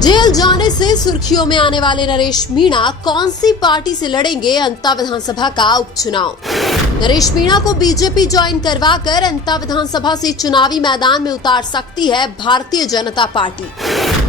Jail जाने से सुर्खियों में आने वाले नरेश मीणा कौन सी पार्टी से लड़ेंगे अंता विधानसभा का उपचुनाव। नरेश मीणा को बीजेपी ज्वाइन करवाकर अंता विधानसभा से चुनावी मैदान में उतार सकती है भारतीय जनता पार्टी।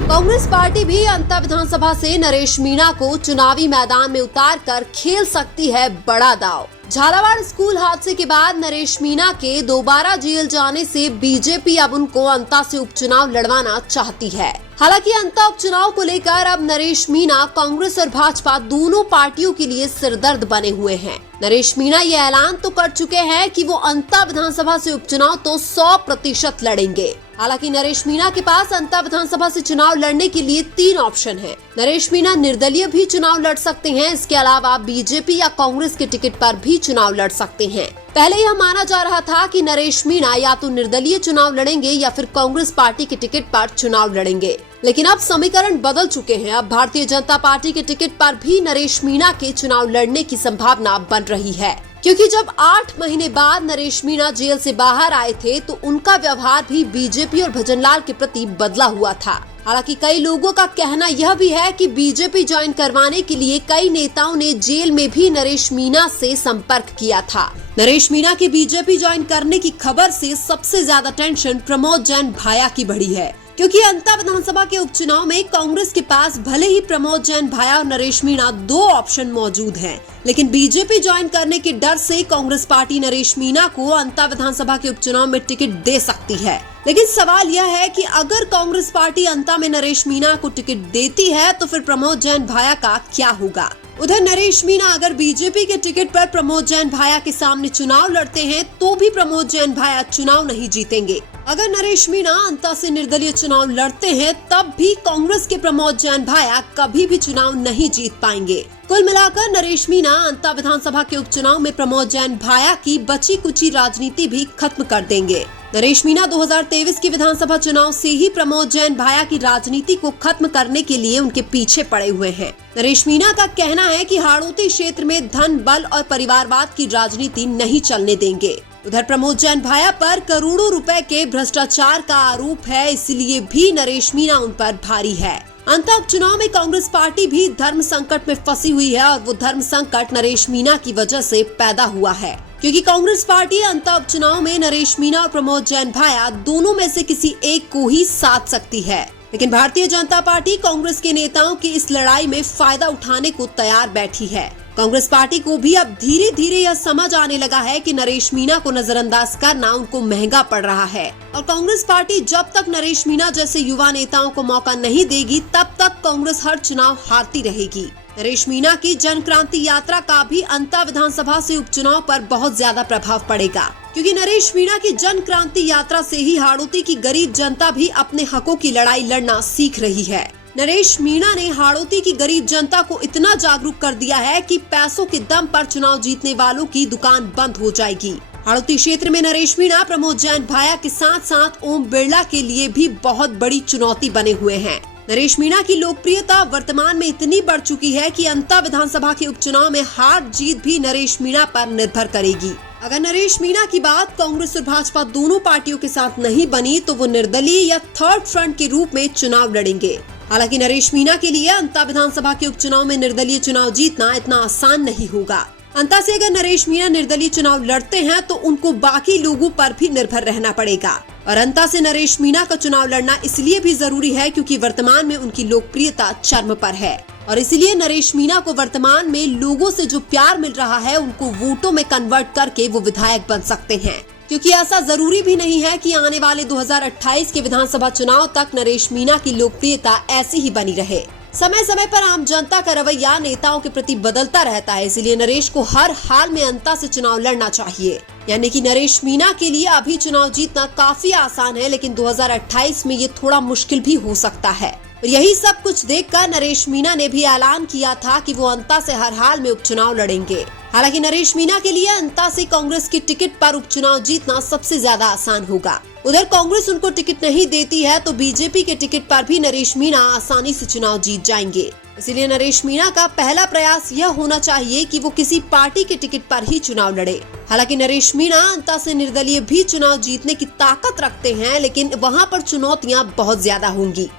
कांग्रेस पार्टी भी अंता विधानसभा से नरेश मीणा को चुनावी मैदान में उतारकर खेल सकती है बड़ा दांव। झालावाड़ स्कूल हादसे के बाद नरेश मीणा के दोबारा जेल जाने से बीजेपी अब उनको अंता से उपचुनाव लड़वाना चाहती है। हालांकि अंता उपचुनाव को लेकर अब नरेश मीणा कांग्रेस और भाजपा दोनों पार्टियों के लिए सिरदर्द बने हुए हैं। नरेश मीणा ये ऐलान तो कर चुके हैं कि वो अंता विधानसभा से उपचुनाव तो 100% लड़ेंगे। हालांकि नरेश मीणा के पास अंता विधानसभा से चुनाव लड़ने के लिए 3 ऑप्शन हैं। नरेश मीणा निर्दलीय भी चुनाव लड़ सकते हैं। इसके अलावा बीजेपी या कांग्रेस के टिकट पर भी चुनाव लड़ सकते हैं। पहले यह माना जा रहा था कि नरेश मीणा या तो निर्दलीय चुनाव लड़ेंगे या फिर कांग्रेस पार्टी के टिकट पर चुनाव लड़ेंगे, लेकिन अब समीकरण बदल चुके हैं। अब भारतीय जनता पार्टी के टिकट पर भी नरेश मीणा के चुनाव लड़ने की संभावना बन रही है, क्योंकि जब 8 महीने बाद नरेश मीणा जेल से बाहर आए थे तो उनका व्यवहार भी बीजेपी और भजनलाल के प्रति बदला हुआ था। हालांकि कई लोगों का कहना यह भी है कि बीजेपी ज्वाइन करवाने के लिए कई नेताओं ने जेल में भी नरेश मीणा से संपर्क किया था। नरेश मीणा के बीजेपी ज्वाइन करने की खबर से सबसे ज्यादा टेंशन प्रमोद जैन भाया की बढ़ी है, क्योंकि अंता विधानसभा के उपचुनाव में कांग्रेस के पास भले ही प्रमोद जैन भाया और नरेश मीणा 2 ऑप्शन मौजूद हैं, लेकिन बीजेपी ज्वाइन करने के डर से कांग्रेस पार्टी नरेश मीणा को अंता विधानसभा के उपचुनाव में टिकट दे सकती है। लेकिन सवाल यह है कि अगर कांग्रेस पार्टी अंता में नरेश मीणा को टिकट देती है तो फिर प्रमोद जैन भाया का क्या होगा। उधर नरेश मीणा अगर बीजेपी के टिकट पर प्रमोद जैन भाया के सामने चुनाव लड़ते हैं तो भी प्रमोद जैन भाया चुनाव नहीं जीतेंगे। अगर नरेश मीणा अंता से निर्दलीय चुनाव लड़ते हैं तब भी कांग्रेस के प्रमोद जैन भाया कभी भी चुनाव नहीं जीत पाएंगे। कुल मिलाकर नरेश मीणा अंता विधानसभा के उपचुनाव में प्रमोद जैन भाया की बची कुची राजनीति भी खत्म कर देंगे। नरेश मीणा 2023 के विधानसभा चुनाव से ही प्रमोद जैन भाया की राजनीति को खत्म करने के लिए उनके पीछे पड़े हुए हैं। नरेश मीणा का कहना है कि हाड़ौती क्षेत्र में धन बल और परिवारवाद की राजनीति नहीं चलने देंगे। उधर प्रमोद जैन भाया पर करोड़ों रुपए के भ्रष्टाचार का आरोप है, इसलिए भी नरेश मीणा उन पर भारी है। अंता उपचुनाव में कांग्रेस पार्टी भी धर्म संकट में फंसी हुई है और वो धर्म संकट नरेश मीणा की वजह से पैदा हुआ है, क्योंकि कांग्रेस पार्टी अंता उपचुनाव में नरेश मीणा और प्रमोद जैन भाया दोनों में से किसी एक को ही साध सकती है। लेकिन भारतीय जनता पार्टी कांग्रेस के नेताओं की इस लड़ाई में फायदा उठाने को तैयार बैठी है। कांग्रेस पार्टी को भी अब धीरे धीरे यह समझ आने लगा है कि नरेश मीणा को नजरअंदाज करना उनको महंगा पड़ रहा है, और कांग्रेस पार्टी जब तक नरेश मीणा जैसे युवा नेताओं को मौका नहीं देगी तब तक कांग्रेस हर चुनाव हारती रहेगी। नरेश मीणा की जन क्रांति यात्रा का भी अंता विधानसभा से उपचुनाव पर बहुत ज्यादा प्रभाव पड़ेगा, क्योंकि नरेश मीणा की जन क्रांति यात्रा से ही हाड़ौती की गरीब जनता भी अपने हकों की लड़ाई लड़ना सीख रही है। नरेश मीणा ने हाड़ौती की गरीब जनता को इतना जागरूक कर दिया है कि पैसों के दम पर चुनाव जीतने वालों की दुकान बंद हो जाएगी। हाड़ौती क्षेत्र में नरेश मीणा प्रमोद जैन भाया के साथ साथ ओम बिरला के लिए भी बहुत बड़ी चुनौती बने हुए हैं। नरेश मीणा की लोकप्रियता वर्तमान में इतनी बढ़ चुकी है कि अंता विधानसभा के उपचुनाव में हार जीत भी नरेश मीणा पर निर्भर करेगी। अगर नरेश मीणा की बात कांग्रेस और भाजपा दोनों पार्टियों के साथ नहीं बनी तो वो निर्दलीय या थर्ड फ्रंट के रूप में चुनाव लड़ेंगे। हालांकि नरेश मीणा के लिए अंता विधानसभा के उपचुनाव में निर्दलीय चुनाव जीतना इतना आसान नहीं होगा। अंता से अगर नरेश मीणा निर्दलीय चुनाव लड़ते हैं तो उनको बाकी लोगों पर भी निर्भर रहना पड़ेगा, और अंता से नरेश मीणा का चुनाव लड़ना इसलिए भी जरूरी है क्योंकि वर्तमान में उनकी लोकप्रियता चरम पर है, और इसलिए नरेश मीणा को वर्तमान में लोगों से जो प्यार मिल रहा है उनको वोटों में कन्वर्ट करके वो विधायक बन सकते हैं। क्योंकि ऐसा जरूरी भी नहीं है कि आने वाले 2028 के विधानसभा चुनाव तक नरेश मीणा की लोकप्रियता ऐसी ही बनी रहे। समय समय पर आम जनता का रवैया नेताओं के प्रति बदलता रहता है, इसलिए नरेश को हर हाल में अंता से चुनाव लड़ना चाहिए। यानी कि नरेश मीणा के लिए अभी चुनाव जीतना काफी आसान है, लेकिन 2028 में ये थोड़ा मुश्किल भी हो सकता है। और यही सब कुछ देखकर नरेश मीणा ने भी ऐलान किया था कि वो अंता से हर हाल में उपचुनाव लड़ेंगे। हालांकि नरेश मीणा के लिए अंता से कांग्रेस की टिकट पर उपचुनाव जीतना सबसे ज्यादा आसान होगा। उधर कांग्रेस उनको टिकट नहीं देती है तो बीजेपी के टिकट पर भी नरेश मीणा आसानी से चुनाव जीत जाएंगे। इसीलिए नरेश मीणा का पहला प्रयास यह होना चाहिए कि वो किसी पार्टी के टिकट पर ही चुनाव लड़े। हालांकि नरेश मीणा अंता से निर्दलीय भी चुनाव जीतने की ताकत रखते हैं, लेकिन वहां पर चुनौतियां बहुत ज्यादा होंगी।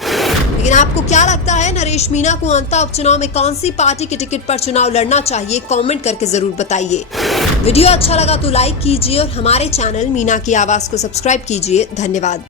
लेकिन आपको क्या लगता है, नरेश मीणा को अंता उपचुनाव में कौन सी पार्टी के टिकट पर चुनाव लड़ना चाहिए? कमेंट करके जरूर बताइए। वीडियो अच्छा लगा तो लाइक कीजिए और हमारे चैनल मीणा की आवाज को सब्सक्राइब कीजिए। धन्यवाद।